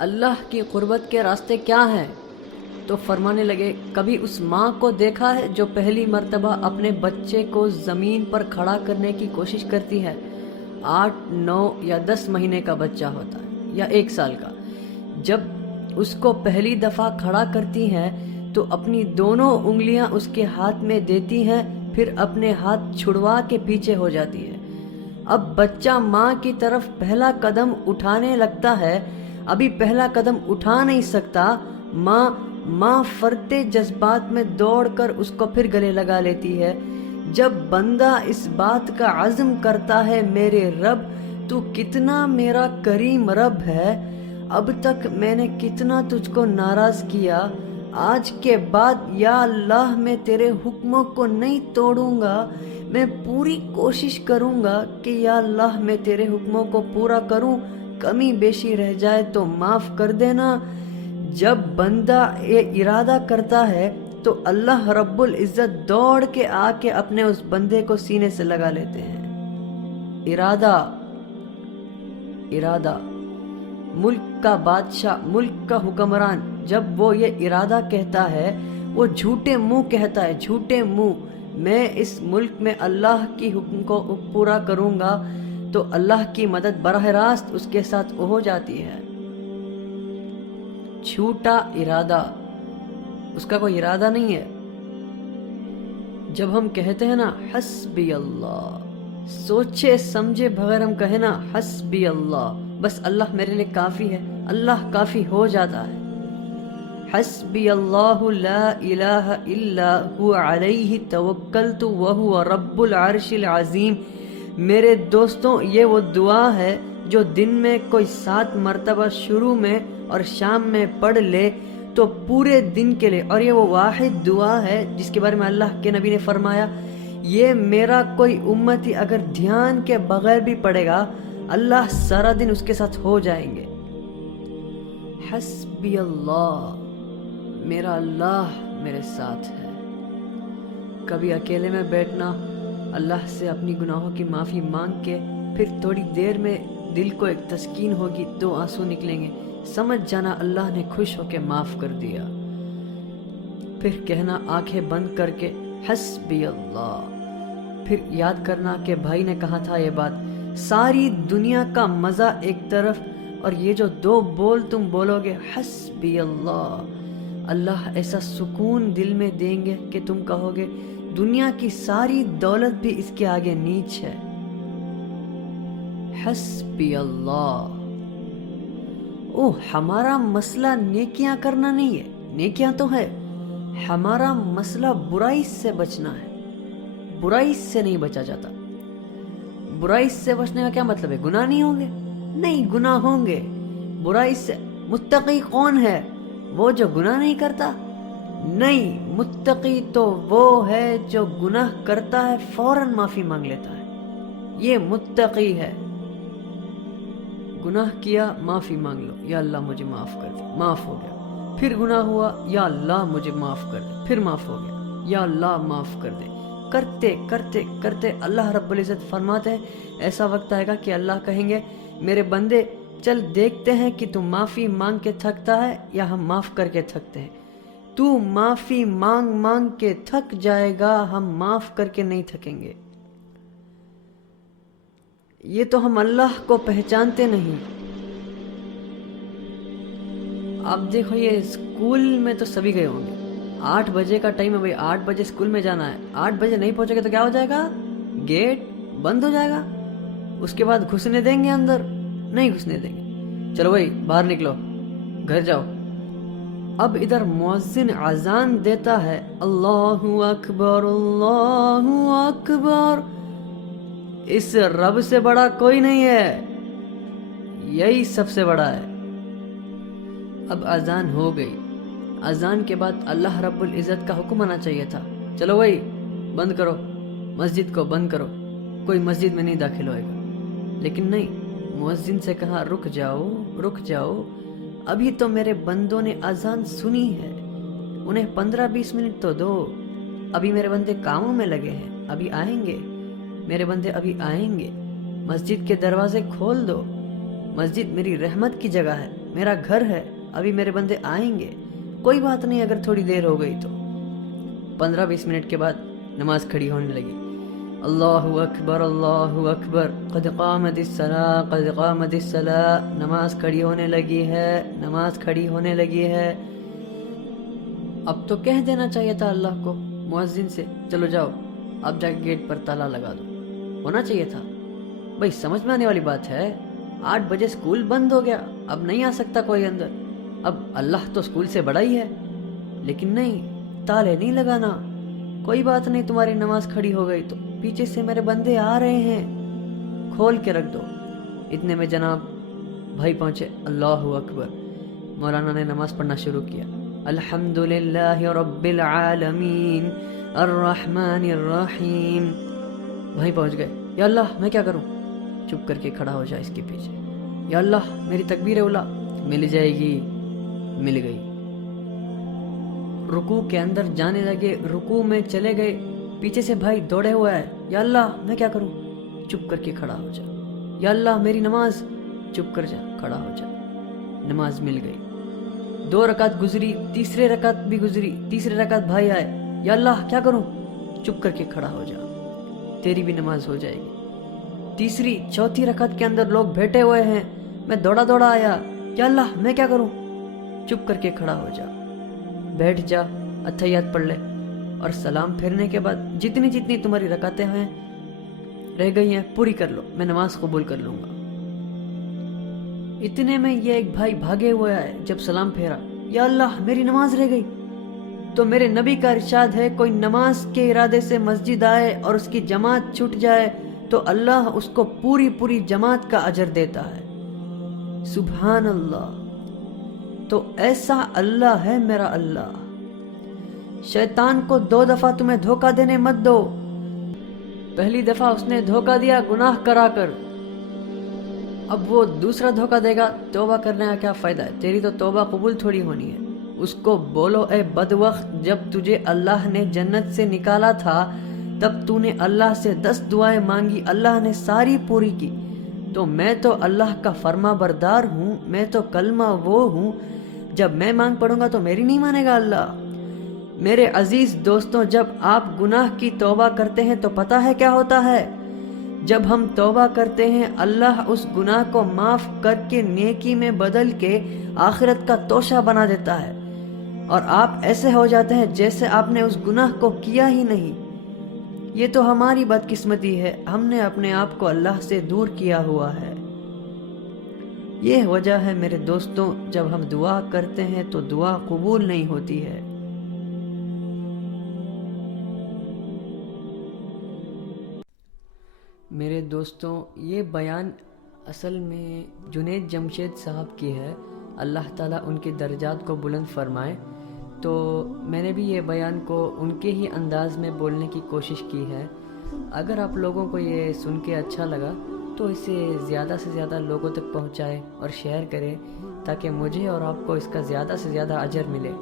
اللہ کی قربت کے راستے کیا ہیں؟ تو فرمانے لگے کبھی اس ماں کو دیکھا ہے جو پہلی مرتبہ اپنے بچے کو زمین پر کھڑا کرنے کی کوشش کرتی ہے؟ 8 9 یا 10 مہینے کا بچہ ہوتا ہے یا 1 سال کا. جب اس کو پہلی دفعہ کھڑا کرتی ہیں تو اپنی دونوں انگلیاں اس کے ہاتھ میں دیتی ہیں، پھر اپنے ہاتھ چھڑوا کے پیچھے ہو جاتی ہے. اب بچہ ماں کی طرف پہلا قدم اٹھانے لگتا ہے، ابھی پہلا قدم اٹھا نہیں سکتا. ماں فرتے جذبات میں دوڑ کر اس کو پھر گلے لگا لیتی ہے. جب بندہ اس بات کا عزم کرتا ہے میرے رب تو کتنا میرا کریم رب ہے، اب تک میں نے کتنا تجھ کو ناراض کیا، آج کے بعد یا اللہ میں تیرے حکموں کو نہیں توڑوں گا، میں پوری کوشش کروں گا کہ یا اللہ میں تیرے حکموں کو پورا کروں، کمی بیشی رہ جائے تو معاف کر دینا. جب بندہ یہ ارادہ کرتا ہے تو اللہ رب العزت دوڑ کے آ کے اپنے اس بندے کو سینے سے لگا لیتے ہیں. ارادہ ملک کا بادشاہ، ملک کا حکمران، جب وہ یہ ارادہ کہتا ہے وہ جھوٹے منہ کہتا ہے، جھوٹے منہ میں اس ملک میں اللہ کی حکم کو پورا کروں گا، تو اللہ کی مدد براہ راست اس کے ساتھ ہو جاتی ہے. جھوٹا ارادہ، اس کا کوئی ارادہ نہیں ہے. جب ہم کہتے ہیں نا حسبی اللہ، سوچے سمجھے بغیر ہم کہیں نا حسبی اللہ، بس اللہ میرے لیے کافی ہے، اللہ کافی ہو جاتا ہے. حسبی اللہ لا الہ الا هو علیہ توکلت وہو رب العرش العظیم. میرے دوستوں، یہ وہ دعا ہے جو دن میں کوئی 7 مرتبہ شروع میں اور شام میں پڑھ لے تو پورے دن کے لیے، اور یہ وہ واحد دعا ہے جس کے بارے میں اللہ کے نبی نے فرمایا یہ میرا کوئی امتی اگر دھیان کے بغیر بھی پڑھے گا اللہ سارا دن اس کے ساتھ ہو جائیں گے. حسبی اللہ، میرا اللہ میرے ساتھ ہے. کبھی اکیلے میں بیٹھنا، اللہ سے اپنی گناہوں کی معافی مانگ کے پھر تھوڑی دیر میں دل کو ایک تسکین ہوگی، 2 آنسو نکلیں گے، سمجھ جانا اللہ نے خوش ہو کے معاف کر دیا. پھر کہنا آنکھیں بند کر کے حسبی اللہ، پھر یاد کرنا کہ بھائی نے کہا تھا یہ بات، ساری دنیا کا مزہ ایک طرف اور یہ جو 2 بول تم بولو گے حسبی اللہ، اللہ ایسا سکون دل میں دیں گے کہ تم کہو گے دنیا کی ساری دولت بھی اس کے آگے نیچ ہے. حسبی اللہ. ہمارا مسئلہ نیکیاں کرنا نہیں ہے، نیکیاں تو ہے، ہمارا مسئلہ برائی سے بچنا ہے. برائی سے نہیں بچا جاتا. برائی سے بچنے کا کیا مطلب ہے؟ گناہ نہیں ہوں گے؟ نہیں، گناہ ہوں گے. برائی سے متقی کون ہے؟ وہ جو گناہ نہیں کرتا؟ نہیں، متقی تو وہ ہے جو گناہ کرتا ہے فوراً معافی مانگ لیتا ہے، یہ متقی ہے. گناہ کیا معافی مانگ لو، یا اللہ مجھے معاف کر دے، معاف ہو گیا. پھر گناہ ہوا، یا اللہ مجھے معاف کر دے، پھر معاف ہو گیا، یا اللہ معاف کر دے. کرتے کرتے کرتے اللہ رب العزت فرماتے ہیں ایسا وقت آئے گا کہ اللہ کہیں گے میرے بندے چل دیکھتے ہیں کہ تم معافی مانگ کے تھکتا ہے یا ہم معاف کر کے تھکتے ہیں. تو معافی مانگ مانگ کے تھک جائے گا، ہم معاف کر کے نہیں تھکیں گے. یہ تو ہم اللہ کو پہچانتے نہیں. اب دیکھو یہ اسکول میں تو سبھی گئے ہوں گے، 8 بجے کا ٹائم ہے بھائی، 8 بجے اسکول میں جانا ہے. 8 بجے نہیں پہنچے گے تو کیا ہو جائے گا؟ گیٹ بند ہو جائے گا. اس کے بعد گھسنے دیں گے اندر؟ نہیں گھسنے دیں گے. چلو بھائی باہر نکلو، گھر جاؤ. اب ادھر مؤذن اذان دیتا ہے، اللہ اکبر اللہ اکبر. اس رب سے بڑا کوئی نہیں ہے، یہی سب سے بڑا ہے. اب اذان ہو گئی. اذان کے بعد اللہ رب العزت کا حکم آنا چاہیے تھا، چلو بھائی بند کرو، مسجد کو بند کرو، کوئی مسجد میں نہیں داخل ہوئے گا. لیکن نہیں، مؤذن سے کہا رک جاؤ رک جاؤ، ابھی تو میرے بندوں نے اذان سنی ہے، انہیں 15-20 منٹ تو دو. ابھی میرے بندے کاموں میں لگے ہیں، ابھی آئیں گے، میرے بندے ابھی آئیں گے. مسجد کے دروازے کھول دو، مسجد میری رحمت کی جگہ ہے، میرا گھر ہے, ابھی میرے بندے آئیں گے, کوئی بات نہیں اگر تھوڑی دیر ہو گئی تو. 15-20 منٹ کے بعد نماز کھڑی ہونے لگی. اللہ اکبر اللہ اکبر, قد قامت الصلاۃ قد قامت الصلاۃ, نماز کھڑی ہونے لگی ہے, نماز کھڑی ہونے لگی ہے. اب تو کہہ دینا چاہیے تھا اللہ کو, مؤذن سے, چلو جاؤ اب جا کے گیٹ پر تالا لگا دو, ہونا چاہیے تھا. بھائی سمجھ میں آنے والی بات ہے, 8 بجے اسکول بند ہو گیا, اب نہیں آ سکتا کوئی اندر, اب اللہ تو اسکول سے بڑا ہی ہے. لیکن نہیں, تالے نہیں لگانا, کوئی بات نہیں, تمہاری نماز کھڑی ہو گئی تو پیچھے سے میرے بندے آ رہے ہیں, کھول کے رکھ دو. اتنے میں جناب بھائی پہنچے. اللہ اکبر. مولانا نے نماز پڑھنا شروع کیا. الحمدللہ رب العالمین الرحمن الرحیم. بھائی پہنچ گئے. یا اللہ میں کیا کروں؟ چپ کر کے کھڑا ہو جائے اس کے پیچھے. یا اللہ میری تکبیر اولا مل جائے گی. مل گئی. رکوع کے اندر جانے لگے, رکوع میں چلے گئے, پیچھے سے بھائی دوڑے ہوا ہے. یا اللہ میں کیا کروں؟ چپ کر کے کھڑا ہو جا. یا اللہ میری نماز. چپ کر جا, کھڑا ہو جا. نماز مل گئی. 2 رکعت گزری, تیسرے رکعت بھی گزری, تیسرے رکعت بھائی آئے. یا اللہ کیا کروں؟ چپ کر کے کھڑا ہو جا, تیری بھی نماز ہو جائے گی. تیسری چوتھی رکعت کے اندر لوگ بیٹھے ہوئے ہیں, میں دوڑا دوڑا آیا. یا اللہ میں کیا کروں؟ چپ کر کے کھڑا ہو جا, بیٹھ جا, اتحیات پڑھ لے, اور سلام پھیرنے کے بعد جتنی جتنی تمہاری رکعتیں ہیں رہ گئی ہیں پوری کر لو, میں نماز قبول کر لوں گا. اتنے میں یہ ایک بھائی بھاگے ہوئے آئے. جب سلام پھیرا, یا اللہ میری نماز رہ گئی. تو میرے نبی کا ارشاد ہے, کوئی نماز کے ارادے سے مسجد آئے اور اس کی جماعت چھوٹ جائے تو اللہ اس کو پوری پوری جماعت کا اجر دیتا ہے. سبحان اللہ. تو ایسا اللہ ہے میرا اللہ. شیطان کو 2 دفعہ تمہیں دھوکہ دینے مت دو. پہلی دفعہ اس نے دھوکہ دیا گناہ کرا کر, اب وہ دوسرا دھوکہ دے گا. توبہ کرنے کا کیا فائدہ ہے, تیری تو توبہ قبول تھوڑی ہونی ہے. اس کو بولو, اے بدوقت, جب تجھے اللہ نے جنت سے نکالا تھا تب تو نے اللہ سے 10 دعائیں مانگی, اللہ نے ساری پوری کی. تو میں تو اللہ کا فرما بردار ہوں, میں تو کلمہ وہ ہوں, جب میں مانگ پڑوں گا تو میری نہیں مانے گا اللہ. میرے عزیز دوستوں, جب آپ گناہ کی توبہ کرتے ہیں تو پتہ ہے کیا ہوتا ہے؟ جب ہم توبہ کرتے ہیں اللہ اس گناہ کو معاف کر کے نیکی میں بدل کے آخرت کا توشہ بنا دیتا ہے, اور آپ ایسے ہو جاتے ہیں جیسے آپ نے اس گناہ کو کیا ہی نہیں. یہ تو ہماری بدقسمتی ہے, ہم نے اپنے آپ کو اللہ سے دور کیا ہوا ہے. یہ وجہ ہے میرے دوستوں, جب ہم دعا کرتے ہیں تو دعا قبول نہیں ہوتی ہے. میرے دوستوں, یہ بیان اصل میں جنید جمشید صاحب کی ہے, اللہ تعالیٰ ان کے درجات کو بلند فرمائے. تو میں نے بھی یہ بیان کو ان کے ہی انداز میں بولنے کی کوشش کی ہے. اگر آپ لوگوں کو یہ سن کے اچھا لگا تو اسے زیادہ سے زیادہ لوگوں تک پہنچائے اور شیئر کرے, تاکہ مجھے اور آپ کو اس کا زیادہ سے زیادہ اجر ملے.